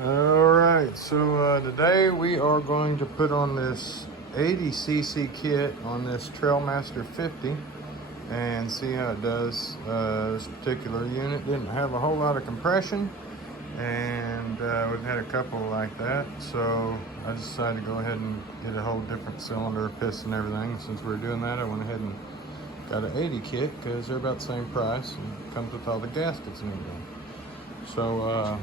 Alright, so today we are going to put on this 80cc kit on this Trailmaster 50 and see how it does. This particular unit didn't have a whole lot of compression, and we've had a couple like that, so I decided to go ahead and get a whole different cylinder, piston, everything. Since we were doing that, I went ahead and got an 80 kit because they're about the same price and comes with all the gaskets and everything. So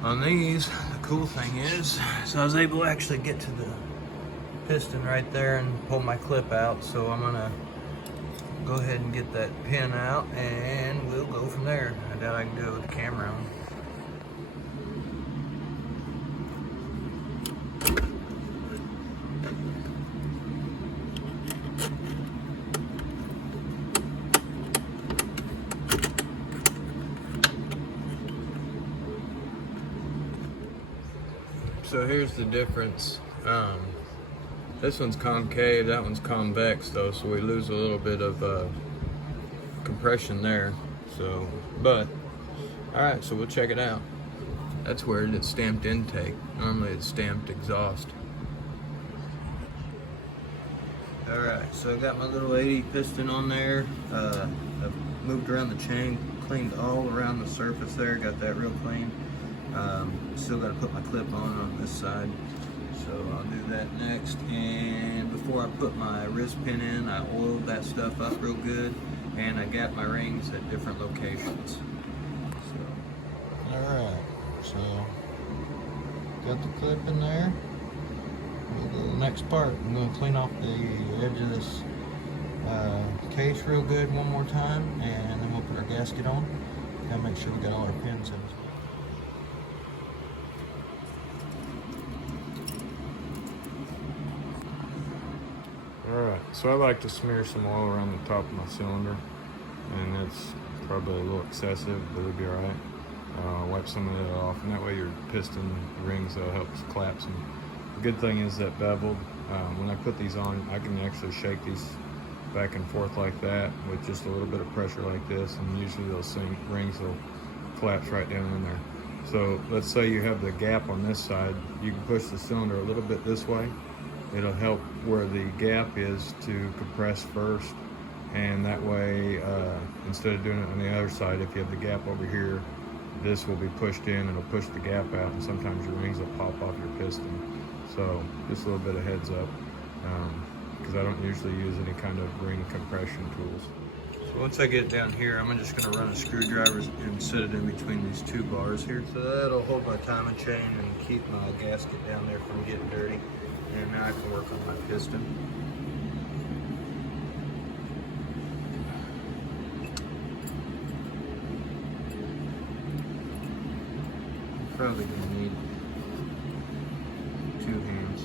on these, the cool thing is I was able to actually get to the piston right there and pull my clip out. So I'm gonna go ahead and get that pin out and we'll go from there. I doubt I can do it with the camera on. So here's the difference. This one's concave, that one's convex though, so we lose a little bit of compression there. So, but, alright, so we'll check it out. That's where it's stamped intake. Normally it's stamped exhaust. Alright, so I got my little 80 piston on there. I've moved around the chain, cleaned all around the surface there, got that real clean. Still got to put my clip on this side, so I'll do that next. And before I put my wrist pin in, I oiled that stuff up real good, and I got my rings at different locations. So, alright, so got the clip in there. We'll do the next part. I'm going to clean off the edge of this case real good one more time, and then we'll put our gasket on and make sure we got all our pins in. Alright, so I like to smear some oil around the top of my cylinder, and it's probably a little excessive, but it'll be alright. Wipe some of it off, and that way your piston rings helps collapse them. The good thing is that beveled, when I put these on, I can actually shake these back and forth like that with just a little bit of pressure like this, and usually those rings will collapse right down in there. So let's say you have the gap on this side, you can push the cylinder a little bit this way. It'll help where the gap is to compress first, and that way instead of doing it on the other side, if you have the gap over here, this will be pushed in, it'll push the gap out, and sometimes your rings will pop off your piston. So just a little bit of heads up, because I don't usually use any kind of ring compression tools. So once I get it down here, I'm just going to run a screwdriver and set it in between these two bars here. So that'll hold my timing chain and keep my gasket down there from getting dirty. And now I can work on my piston. I'm probably going to need 2 hands.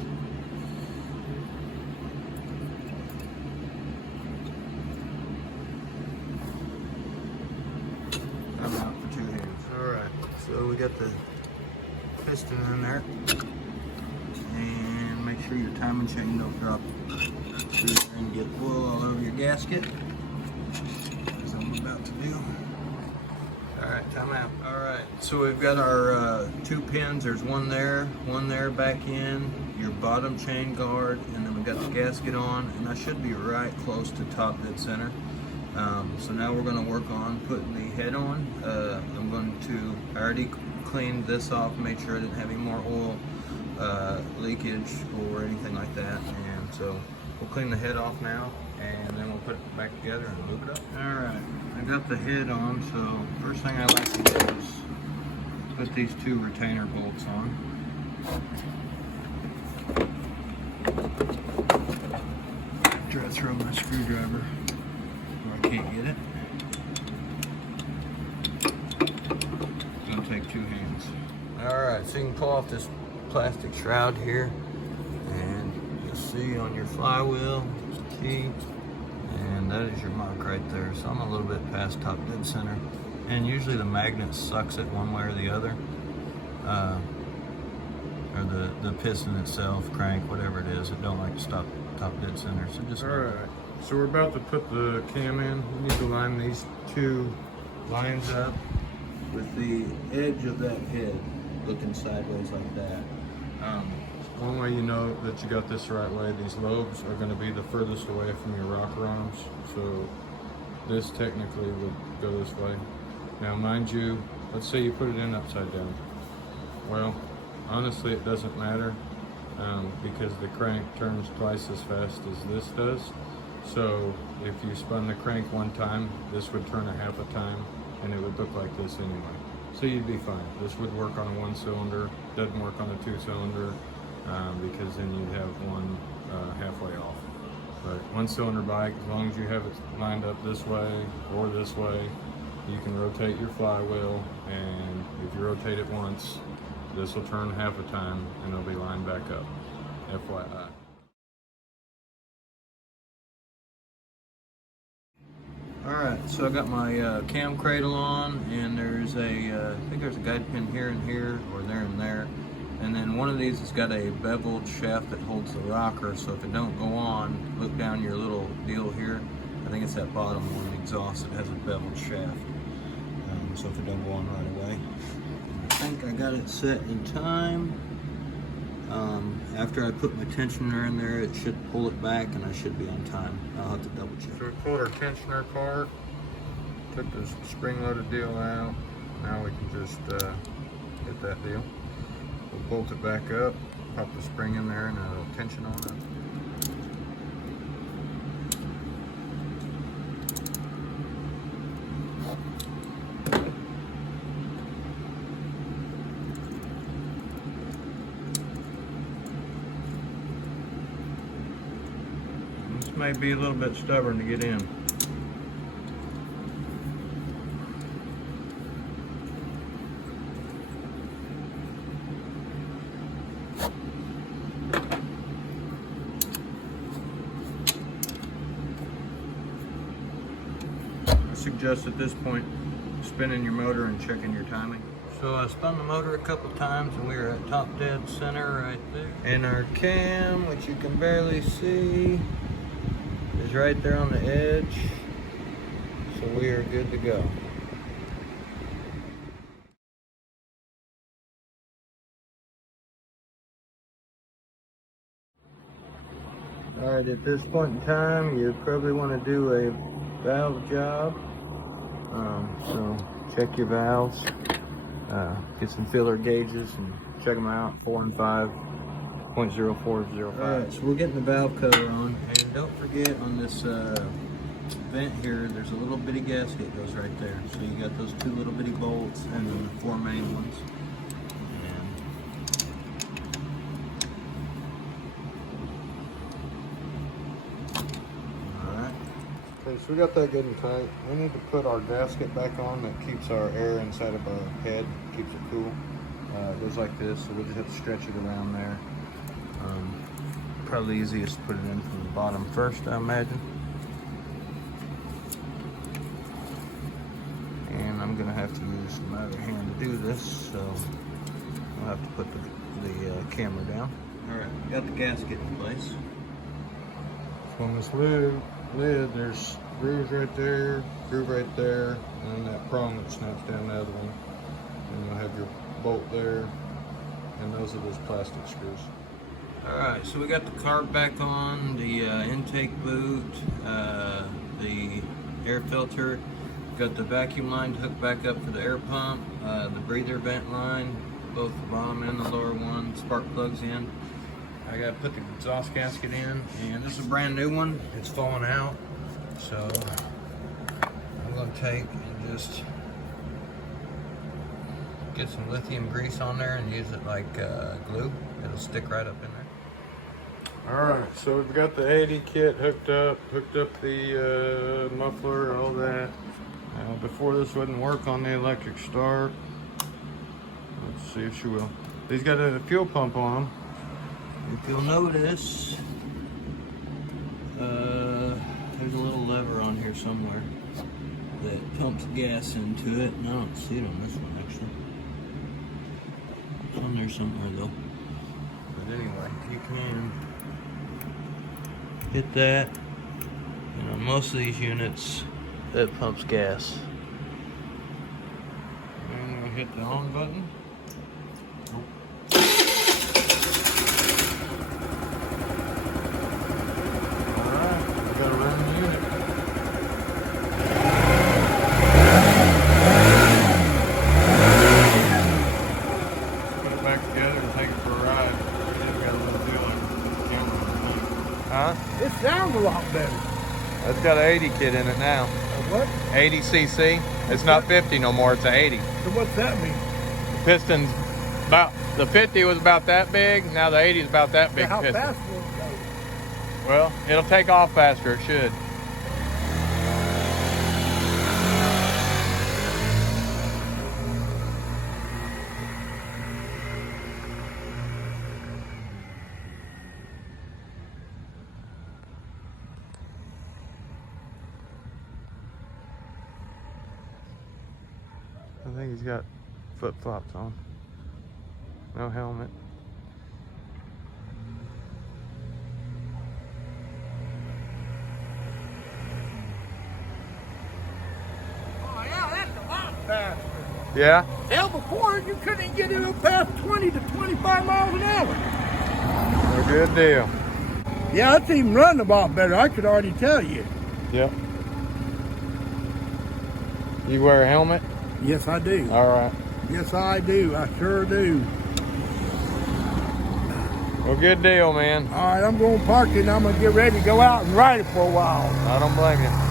I'm out for 2 hands. Alright, so we got the piston in there. And make sure your timing chain don't drop through there and get wool all over your gasket, as I'm about to do. Alright, time out. Alright, so we've got our 2 pins. There's one there back in, your bottom chain guard, and then we got the gasket on, and I should be right close to top dead center. So now we're going to work on putting the head on. I already cleaned this off, made sure I didn't have any more oil leakage or anything like that, and so we'll clean the head off now, and then we'll put it back together and lube it up. Alright, I got the head on, so first thing I like to do is put these 2 retainer bolts on. Try to throw my screwdriver where I can't get it. It's gonna take 2 hands. Alright, so you can pull off this plastic shroud here, and you'll see on your flywheel key, and that is your mark right there. So I'm a little bit past top dead center, and usually the magnet sucks it one way or the other, or the piston itself, crank, whatever it is, it don't like to stop top dead center. So just alright, so we're about to put the cam in. We need to line these 2 lines up with the edge of that head. looking sideways like that. One way you know that you got this the right way, these lobes are going to be the furthest away from your rocker arms. So this technically would go this way. Now mind you, let's say you put it in upside down. Well, honestly it doesn't matter because the crank turns twice as fast as this does. So if you spun the crank one time, this would turn a half a time and it would look like this anyway. So you'd be fine. This would work on a 1-cylinder, doesn't work on a 2-cylinder because then you'd have one halfway off. But 1-cylinder bike, as long as you have it lined up this way or this way, you can rotate your flywheel, and if you rotate it once, this will turn half a time and it'll be lined back up. FYI. Alright, so I got my cam cradle on, and there's I think there's a guide pin here and here, or there and there. And then one of these has got a beveled shaft that holds the rocker, so if it don't go on, look down your little deal here. I think it's that bottom one, the exhaust, that has a beveled shaft. So if it don't go on right away. I think I got it set in time. After I put my tensioner in there, it should pull it back and I should be on time. I'll have to double check. So we pulled our tensioner cord, took the spring-loaded deal out. Now we can just hit that deal. We'll bolt it back up, pop the spring in there, and it'll tension on up. This may be a little bit stubborn to get in. I suggest at this point spinning your motor and checking your timing. So I spun the motor a couple times and we are at top dead center right there. And our cam, which you can barely see, is right there on the edge. So we are good to go. Alright, at this point in time, you probably want to do a valve job. So check your valves, get some filler gauges and check them out, 4 and 5.0405. Alright, so we're getting the valve cover on, and don't forget on this vent here, there's a little bitty gasket goes right there. So you got those 2 little bitty bolts and then the 4 main ones. Okay, so we got that good and tight. We need to put our gasket back on that keeps our air inside of our head, keeps it cool. It goes like this, so we just have to stretch it around there. Probably easiest to put it in from the bottom first, I imagine. And I'm gonna have to use my other hand to do this, so I'll have to put the camera down. Alright, got the gasket in place. So on this lid, there's grooves right there, groove right there, and then that prong that snaps down the other one. And you'll have your bolt there, and those are those plastic screws. Alright, so we got the carb back on, the intake boot, the air filter, got the vacuum line hooked back up for the air pump, the breather vent line, both the bottom and the lower one, spark plugs in. I gotta put the exhaust gasket in, and this is a brand new one. It's falling out, so I'm gonna take and just get some lithium grease on there and use it like glue. It'll stick right up in there. Alright, so we've got the 80 kit hooked up the muffler, all that. Before this wouldn't work on the electric start. Let's see if she will. These got a fuel pump on them. If you'll notice, there's a little lever on here somewhere that pumps gas into it, and I don't see it on this one actually. It's on there somewhere though. But anyway, you can hit that, and on most of these units, it pumps gas. And we'll hit the on button. sounds a lot better. It's got an 80 kit in it now. What? 80 cc. It's not 50 no more. It's an 80. So what's that mean? The piston's about, the 50 was about that big. Now the 80 is about that big How piston. fast will it go? Well, it'll take off faster. It should. I think he's got flip-flops on. No helmet. Oh yeah, that's a lot faster. Yeah? Hell, before you couldn't get it up past 20 to 25 miles an hour. A good deal. Yeah, it's even running a lot better. I could already tell you. Yep. You wear a helmet? Yes, I do. All right. Yes, I do. I sure do. Well, good deal, man. All right, I'm going to park it and I'm going to get ready to go out and ride it for a while. I don't blame you.